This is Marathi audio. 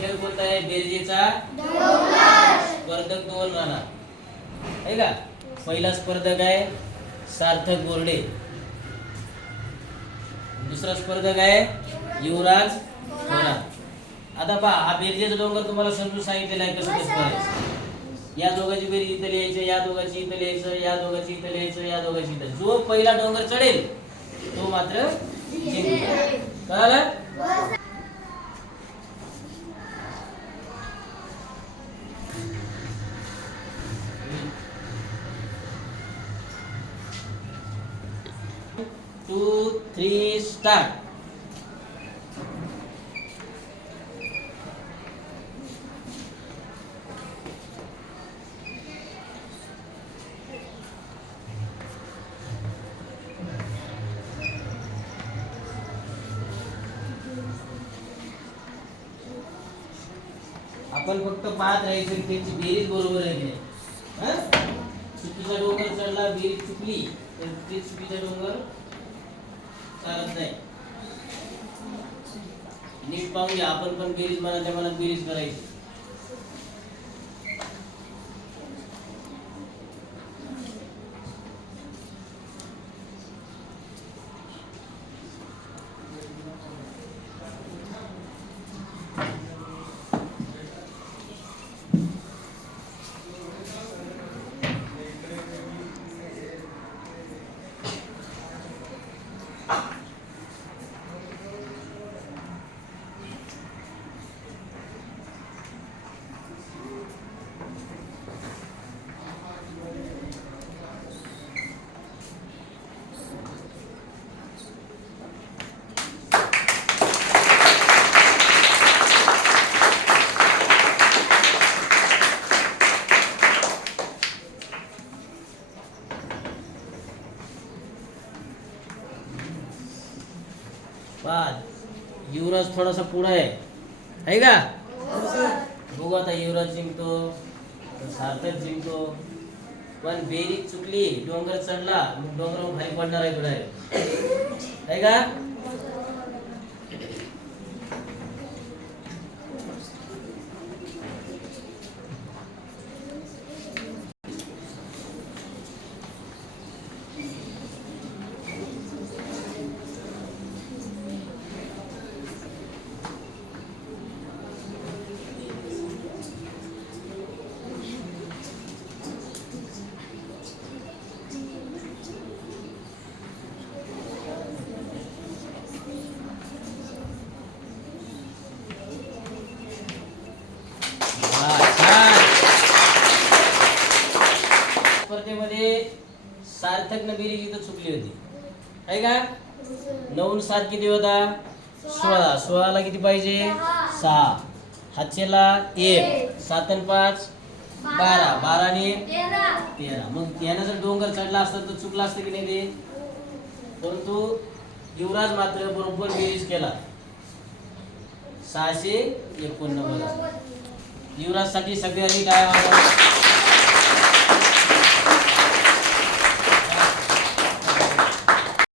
खेळ कोणता आहे? बेरजेचा स्पर्धक दोन राहणार. आहे का? पहिला स्पर्धक आहे सार्थक बोर्डे. दुसरा स्पर्धक आहे युवराज थोरात. आता पहा हा बेरजेचा डोंगर तुम्हाला समजून सांगितलेला आहे कसं कसं करायचं या दोघांची बेरीज इथं लिहायचं या दोघांची इथं लिहायचं या दोघांची इथं लिहायचं या दोघांची इथं. जो पहिला डोंगर चढेल तो मात्र कळालं? टू थ्री स्टार्ट आपण फक्त पाहत राहायचं की त्यांची बेरीज बरोबर आहे. चुकीचा डोंगर चढला बेरीज चुकली तर ते चुकीचा डोंगर चालत नाही. नीट पाहून आपण पण बेरीज त्या मनात बेरीज करायची. पाच युवराज थोडासा पुढे आहे. आहे का? बघू आता युवराज जिंकतो तर सार्थक जिंकतो. पण बेरीज चुकली डोंगर चढला मग डोंगर खाली पडणार आहे पुढे आहे का? सार्थक न बेरीज इथं चुकली होती. आहे का? नऊ सात किती होता? सोळा. सोळाला किती पाहिजे? सहा. हातचेला एक. सात आणि पाच बारा. बाराने तेरा. मग यानं जर डोंगर चढला असता तर चुकला असतं की नाही ते? परंतु युवराज मात्र बरोबर बेरीज केला. सहाशे एकोणनव्वद. युवराजसाठी सगळ्यांनी काय